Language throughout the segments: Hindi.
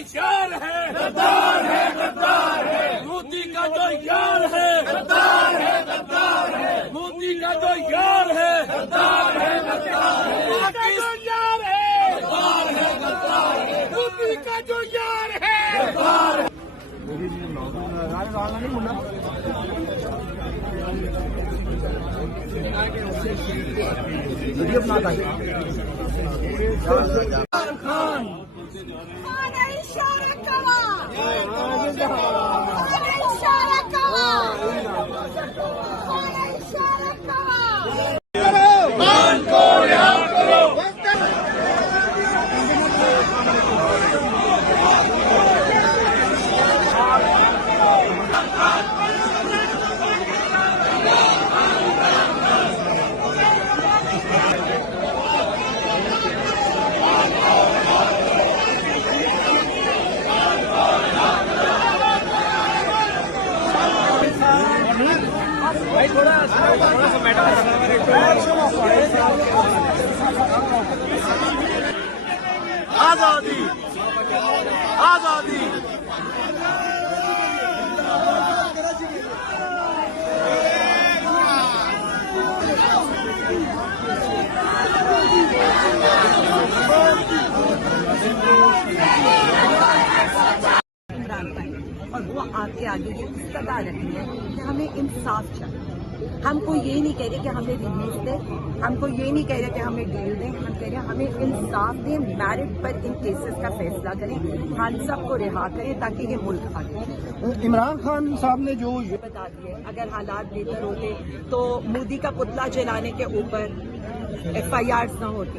यार है गद्दार है, गद्दार है। मोदी का जो यार है गद्दार है, गद्दार है। मोदी का जो यार है गद्दार है, गद्दार है। यार है गद्दार है, गद्दार है। मोदी का जो यार है गद्दार है। आजादी आजादी और वो आपके आगे ये सदा रखी है कि हमें इंसाफ चाहिए। हमको ये नहीं कह रहे कि हमें रिलीज दें, हमको ये नहीं कह रहे कि हमें डील दें, हम कह रहे हैं हमें इंसाफ दें, मेरिट पर इन केसेस का फैसला करें, खान साहब को रिहा करें ताकि ये मुल्क आगे। इमरान खान साहब ने जो बता दिए अगर हालात बेहतर होते तो मोदी का पुतला जलाने के ऊपर FIR ना होती,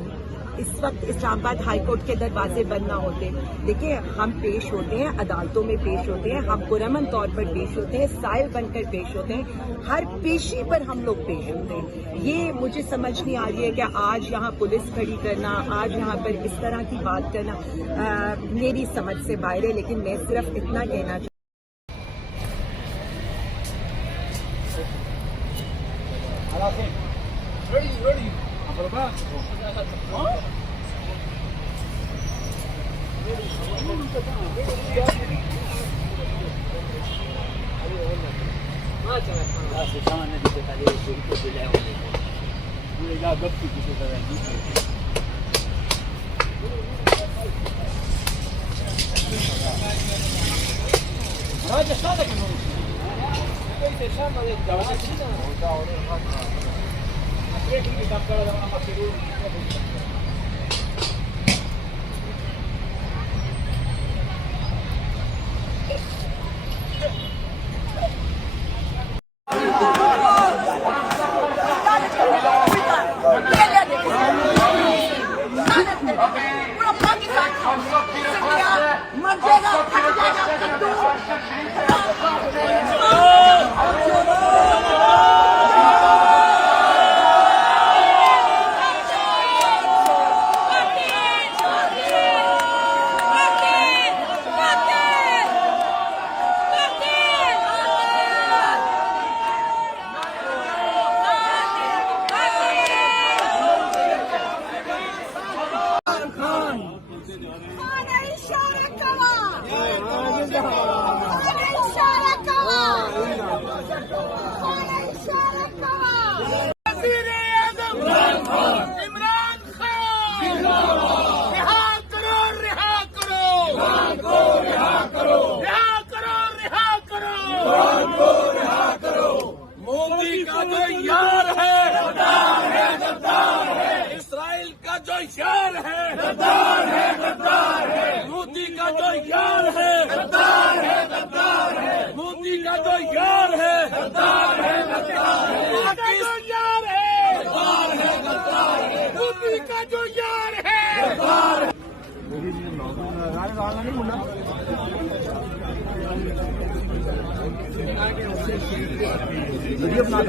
इस वक्त इस्लामाबाद हाईकोर्ट के दरवाजे बंद ना होते। देखिए हम पेश होते हैं, अदालतों में पेश होते हैं, हम पुरअमन तौर पर पेश होते हैं, साइल बनकर पेश होते हैं, हर पेशी पर हम लोग पेश होते हैं। ये मुझे समझ नहीं आ रही है कि आज यहाँ पुलिस खड़ी करना, आज यहाँ पर इस तरह की बात करना मेरी समझ से बाहर है। लेकिन मैं सिर्फ इतना कहना मोदी का जो यार है गद्दार है, गद्दार है। इसराइल का जो यार है गद्दार है, गद्दार है। मोदी का जो यार है गद्दार है, गद्दार है। मोदी का जो यार है गद्दार है, गद्दार है। यार है गद्दार है, गद्दार है। मोदी का जो यार है गद्दार है। वीडियो बना